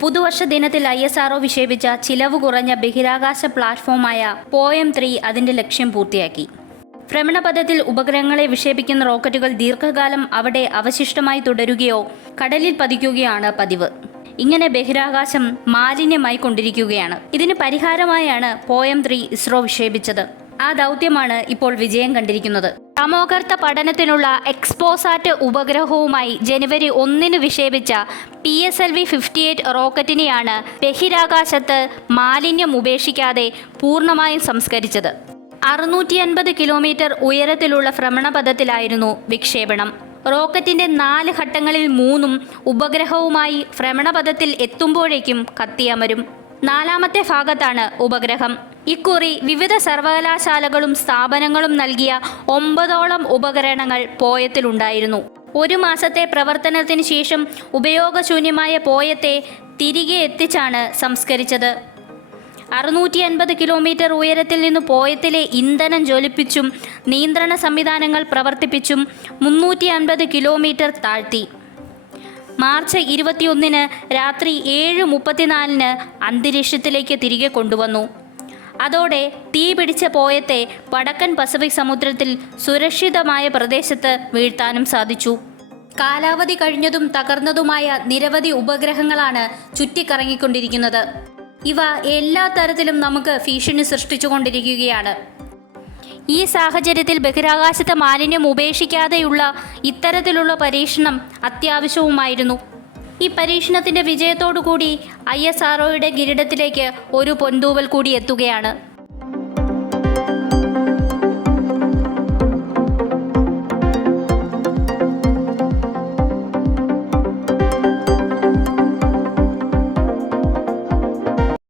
പുതുവർഷ ദിനത്തിൽ I S R O വിക്ഷേപിച്ച ചിലവ് കുറഞ്ഞ ബഹിരാകാശ പ്ലാറ്റ്ഫോമായ പോയം ത്രീ അതിന്റെ ലക്ഷ്യം പൂർത്തിയാക്കി. ഭ്രമണപഥത്തിൽ ഉപഗ്രഹങ്ങളെ വിക്ഷേപിക്കുന്ന റോക്കറ്റുകൾ ദീർഘകാലം അവിടെ അവശിഷ്ടമായി തുടരുകയോ കടലിൽ പതിക്കുകയാണ് പതിവ്. ഇങ്ങനെ ബഹിരാകാശം മാലിന്യമായി കൊണ്ടിരിക്കുകയാണ്. ഇതിന് പരിഹാരമായാണ് പോയം ത്രീ ഇസ്രോ വിക്ഷേപിച്ചത്. ആ ദൗത്യമാണ് ഇപ്പോൾ വിജയം കണ്ടിരിക്കുന്നത്. തമോകർത്ത പഠനത്തിനുള്ള എക്സ്പോസാറ്റ് ഉപഗ്രഹവുമായി ജനുവരി ഒന്നിന് വിക്ഷേപിച്ച P S L V fifty eight റോക്കറ്റിനെയാണ് ബഹിരാകാശത്ത് മാലിന്യം ഉപേക്ഷിക്കാതെ പൂർണമായും സംസ്കരിച്ചത്. അറുന്നൂറ്റി അൻപത് കിലോമീറ്റർ ഉയരത്തിലുള്ള ഭ്രമണപഥത്തിലായിരുന്നു വിക്ഷേപണം. റോക്കറ്റിന്റെ നാല് ഘട്ടങ്ങളിൽ മൂന്നും ഉപഗ്രഹവുമായി ഭ്രമണപഥത്തിൽ എത്തുമ്പോഴേക്കും കത്തിയമരും. നാലാമത്തെ ഭാഗത്താണ് ഉപഗ്രഹം. ഇക്കുറി വിവിധ സർവകലാശാലകളും സ്ഥാപനങ്ങളും നൽകിയ ഒമ്പതോളം ഉപകരണങ്ങൾ പോയത്തിലുണ്ടായിരുന്നു. ഒരു മാസത്തെ പ്രവർത്തനത്തിന് ശേഷം ഉപയോഗശൂന്യമായ പോയത്തെ തിരികെ എത്തിച്ചാണ് സംസ്കരിച്ചത്. അറുന്നൂറ്റി അൻപത് കിലോമീറ്റർ ഉയരത്തിൽ നിന്ന് പോയത്തിലെ ഇന്ധനം ജ്വലിപ്പിച്ചും നിയന്ത്രണ സംവിധാനങ്ങൾ പ്രവർത്തിപ്പിച്ചും മുന്നൂറ്റി അൻപത് കിലോമീറ്റർ താഴ്ത്തി. മാർച്ച് ഇരുപത്തിയൊന്നിന് രാത്രി ഏഴ് മുപ്പത്തിനാലിന് അന്തരീക്ഷത്തിലേക്ക് തിരികെ കൊണ്ടുവന്നു. അതോടെ തീ പിടിച്ച പോയത്തെ വടക്കൻ പസഫിക് സമുദ്രത്തിൽ സുരക്ഷിതമായ പ്രദേശത്ത് വീഴ്ത്താനും സാധിച്ചു. കാലാവധി കഴിഞ്ഞതും തകർന്നതുമായ നിരവധി ഉപഗ്രഹങ്ങളാണ് ചുറ്റിക്കറങ്ങിക്കൊണ്ടിരിക്കുന്നത്. ഇവ എല്ലാ തരത്തിലും നമുക്ക് ഭീഷണി സൃഷ്ടിച്ചുകൊണ്ടിരിക്കുകയാണ്. ഈ സാഹചര്യത്തിൽ ബഹിരാകാശത്തെ മാലിന്യം ഉപേക്ഷിക്കാതെയുള്ള ഇത്തരത്തിലുള്ള പരീക്ഷണം അത്യാവശ്യവുമായിരുന്നു. ഈ പരീക്ഷണത്തിന്റെ വിജയത്തോടു കൂടി ഐ എസ് ആർഒയുടെ കിരീടത്തിലേക്ക് ഒരു പൊന്തൂവൽ കൂടി എത്തുകയാണ്.